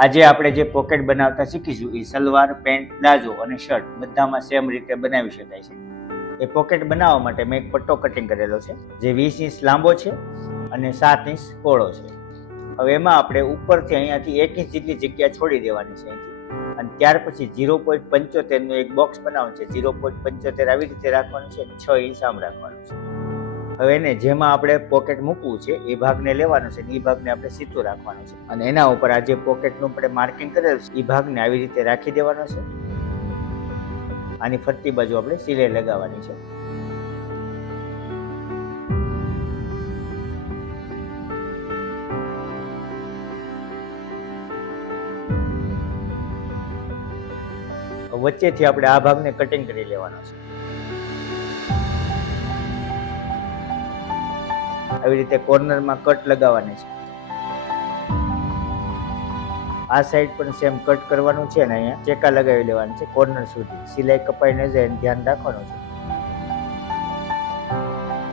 આજે આપણે જે પોકેટ બનાવતા શીખીશું એ સલવાર, પેન્ટ, પ્લાઝો અને શર્ટ બધામાં સેમ રીતે બનાવી શકાય છે. એ પોકેટ બનાવવા માટે મેં એક પટ્ટો કટિંગ કરેલો છે જે 20 ઇંચ લાંબો છે અને 7 ઇંચ પહોળો છે. હવે એમાં આપણે ઉપરથી અહીંયાથી 1 ઇંચ જેટલી જગ્યા છોડી દેવાની છે અહીંથી, અને ત્યાર પછી 0.75 નું એક બોક્સ બનાવવાનું છે. 0.75 આવી રીતે રાખવાનું છે અને 6 ઇંચ આમ રાખવાનું છે. હવે એને જેમાં આપણે પોકેટ મૂકવું છે એ ભાગને લેવાનો છે, એ ભાગને આપણે સીધું રાખવાનો છે અને એના ઉપર આ જે પોકેટનું આપણે માર્કિંગ કરેલું છે એ ભાગને આવી રીતે રાખી દેવાનો છે. આની ફરતી બાજુ આપણે સિલાઈ લગાવવાની છે. વચ્ચેથી આપણે આ ભાગને કટિંગ કરી લેવાનો છે. આવી રીતે કોર્નરમાં કટ લગાવવાની છે. આ સાઈડ પણ સેમ કટ કરવાનું છે અને અહીંયા ચેકા લગાવી લેવાનું છે કોર્નર સુધી. સિલાઈ કપાઈ ન જાય ધ્યાન રાખવાનું છે.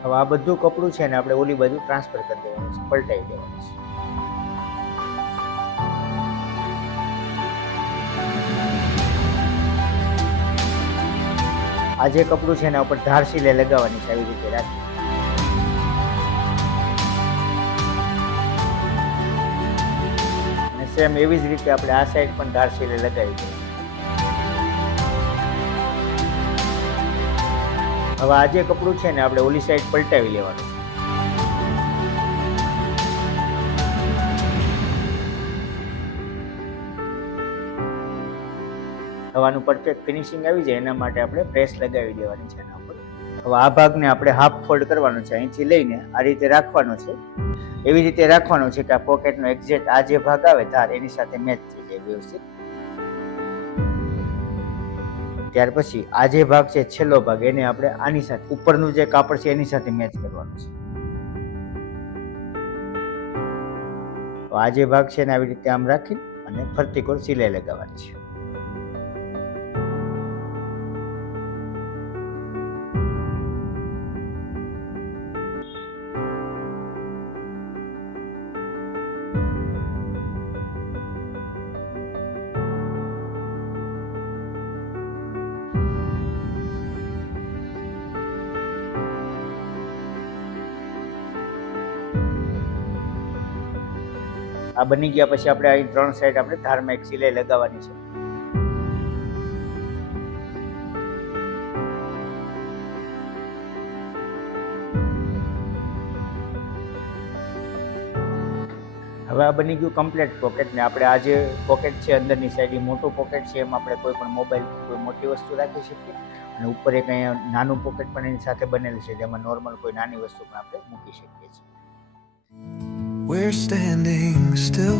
હવે આ બધું કપડું છે ને આપણે ઓલી બાજુ ટ્રાન્સફર કરી દેવાનું છે, પલટાઈ દેવાનું છે. આ જે કપડું છે એના ઉપર ધાર સિલાઈ લગાવવાની છે આવી રીતે રાખી. સેમ એવી જ રીતે આપણે આ સાઈડ પણ ધાર સિલાઈ લગાવી દઈએ. હવે આ જે કપડું છે ને આપણે ઓલી સાઈડ પલટાવી લેવાનું છે. હવે આનું પરફેક્ટ ફિનિશિંગ આવી જાય એના માટે આપણે પ્રેસ લગાવી દેવાની છે એના ઉપર. હવે આ ભાગને આપણે હાફ ફોલ્ડ કરવાનો છે, અહીંથી લઈને આ રીતે રાખવાનો છે. એવી રીતે રાખવાનું છે કે આ પોકેટનો એક્ઝેક્ટ આ જે ભાગ આવે ધાર એની સાથે મેચ થઈ જાય વ્યવસ્થિત. ત્યાર પછી આ જે ભાગ છે છેલ્લો ભાગ એને આપણે આની સાથે ઉપરનું જે કાપડ છે એની સાથે મેચ કરવાનું છે. તો આ જે ભાગ છે ને આવી રીતે આમ રાખી અને ફરતી કોર સિલાઈ લગાવવાની છે. આ બની ગયા પછી આપણે અહીં 3 સાઈડ આપણે ધારમાં એક સિલાઈ લગાવવાની છે. હવે આ બની ગયું કમ્પ્લીટ પોકેટ ને આપણે આ જે પોકેટ છે અંદરની સાઈડ એ મોટું પોકેટ છે, એમાં આપણે કોઈ પણ મોબાઈલ કોઈ મોટી વસ્તુ રાખી શકીએ અને ઉપર એક અહીંયા નાનું પોકેટ પણ એની સાથે બનેલું છે જેમાં નોર્મલ કોઈ નાની વસ્તુ પણ આપણે મૂકી શકીએ છીએ. We're standing still.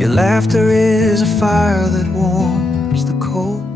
Your laughter is a fire that warms the cold.